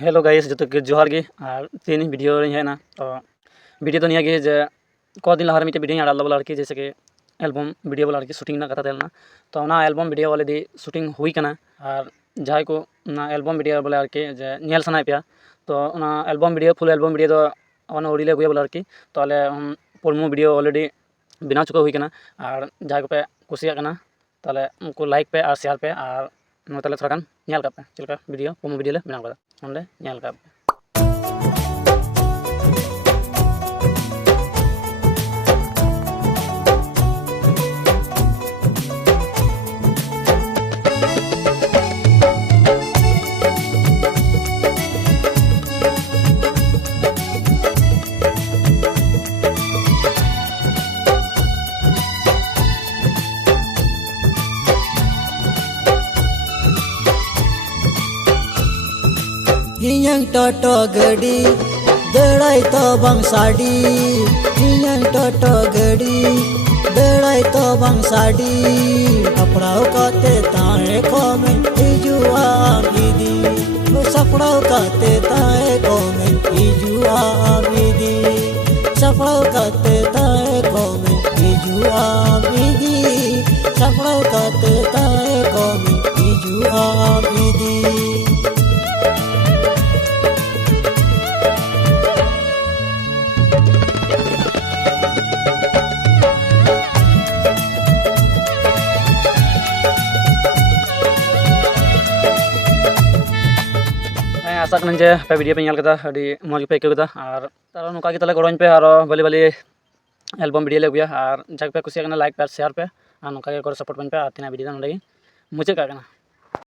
hello guys जो के जोहार गे और तीन वीडियो रे हेना तो वीडियो तो निया गे जे को दिन लहर मिटे वीडियो आड़ा बोला कि जैसे कि एल्बम वीडियो बोला कि शूटिंग ना कथा देलना तो ना एल्बम वीडियो वाले दी शूटिंग हुई कना और जहां को ना एल्बम वीडियो बोला कि जे नेल सनाय पे तो ना album video full album video दो अन ओडिले गुया बोला कि तो आले पोलमो वीडियो ऑलरेडी बिना चुका हुई कना और जहां को पे कुसिया कना ताले उनको लाइक पे और शेयर पे और नोतले थोड़ा नेल का पे चलका वीडियो पोमो वीडियो ले बना कदा onde nyal ka Inyang toto gadi derai to bang sadi Inyang toto gadi derai to bang sadi Sapdao kate tae komen ijua gidi Sapdao kate tae komen ijua gidi Sapdao kate tae komen ijua gidi Sapdao kate tae komen ijua gidi आशा करना जे पे video पे nail कदा अडी मौज पे आइकाव कदा और तारा नुका के तले गड़ोñ पे और भली भली एल्बम वीडियो ले गुया और जग पे कुसिया लाइक पे शेयर पे और नुका के सपोर्ट बन पे और तीना वीडियो नोडे मुझे का